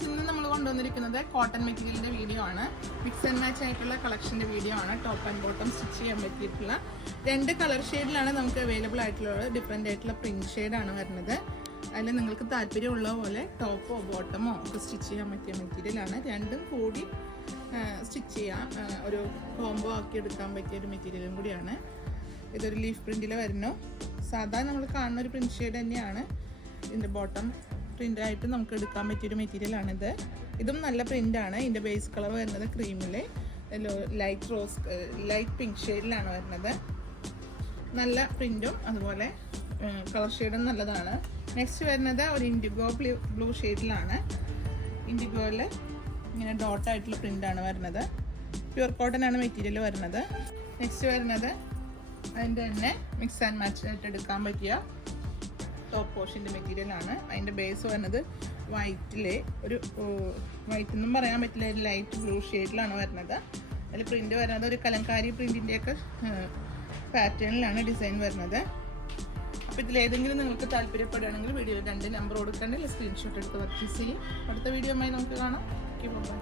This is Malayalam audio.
ഫ്രണ്ട്സ്, ഇന്ന് നമ്മൾ കൊണ്ടുവന്നിരിക്കുന്നത് കോട്ടൺ മെറ്റീരിയലിന്റെ വീഡിയോ ആണ്. മിക്സ് ആൻഡ് മാച്ച് ആയിട്ടുള്ള കളക്ഷന്റെ വീഡിയോ ആണ്. ടോപ്പ് ആൻഡ് ബോട്ടം സ്റ്റിച്ച് ചെയ്യാൻ പറ്റിയിട്ടുള്ള 2 കളർ ഷെയ്ഡിലാണ് നമുക്ക് അവൈലബിൾ ആയിട്ടുള്ളത്. ഡിഫറെന്റ് ആയിട്ടുള്ള പ്രിന്റ് ഷെയ്ഡാണ് വരുന്നത്. അതിൽ നിങ്ങൾക്ക് താല്പര്യമുള്ള പോലെ ടോപ്പോ ബോട്ടമോ ഒക്കെ സ്റ്റിച്ച് ചെയ്യാൻ പറ്റിയ മെറ്റീരിയലാണ്. രണ്ടും കൂടി സ്റ്റിച്ച് ചെയ്യാം, ഒരു കോംബോ ആക്കി എടുക്കാൻ പറ്റിയ ഒരു മെറ്റീരിയലും കൂടിയാണ്. ഇതൊരു ലീഫ് പ്രിന്റിൽ വരുന്നു. സാധാരണ നമ്മൾ കാണുന്ന ഒരു പ്രിന്റ് ഷെയ്ഡ് തന്നെയാണ്. ഇതിൻ്റെ ബോട്ടം പ്രിൻ്റായിട്ട് നമുക്ക് എടുക്കാൻ പറ്റിയൊരു മെറ്റീരിയലാണിത്. ഇതും നല്ല പ്രിൻ്റാണ്. ഇതിൻ്റെ ബേസ് കളർ വരുന്നത് ക്രീമിലെ ലൈറ്റ് പിങ്ക് ഷെയ്ഡിലാണ് വരുന്നത്. നല്ല പ്രിൻറ്റും അതുപോലെ കളർ ഷെയ്ഡും നല്ലതാണ്. നെക്സ്റ്റ് വരുന്നത് ഒരു ഇൻഡിഗോ ബ്ലൂ ഷെയ്ഡിലാണ്. ഇൻഡിഗോയിൽ ഇങ്ങനെ ഡോട്ടായിട്ടുള്ള പ്രിൻ്റാണ് വരുന്നത്. പ്യുർ കോട്ടൺ ആണ് മെറ്റീരിയൽ വരുന്നത്. നെക്സ്റ്റ് വരുന്നത് അതിൻ്റെ തന്നെ മിക്സ് ആൻഡ് മാച്ച് ആയിട്ട് എടുക്കാൻ പറ്റിയ ടോപ്പ് പോർഷൻ്റെ മെറ്റീരിയലാണ്. അതിൻ്റെ ബേസ് വരുന്നത് വൈറ്റിലെ ഒരു വൈറ്റ് എന്നും പറയാൻ പറ്റില്ല, ഒരു ലൈറ്റ് ബ്ലൂ ഷെയ്ഡിലാണ് വരുന്നത്. അതിൽ പ്രിൻ്റ് വരുന്നത് ഒരു കലങ്കാരി പ്രിൻറ്റിൻ്റെയൊക്കെ പാറ്റേണിലാണ് ഡിസൈൻ വരുന്നത്. അപ്പോൾ ഇതിലേതെങ്കിലും നിങ്ങൾക്ക് താല്പര്യപ്പെടുകയാണെങ്കിൽ വീഡിയോയിൽ 2 നമ്പർ കൊടുക്കേണ്ടത് സ്ക്രീൻഷോട്ട് എടുത്ത് പർച്ചേസ് ചെയ്യും. അടുത്ത വീഡിയോയുമായി നമുക്ക് കാണാം. Okay, by.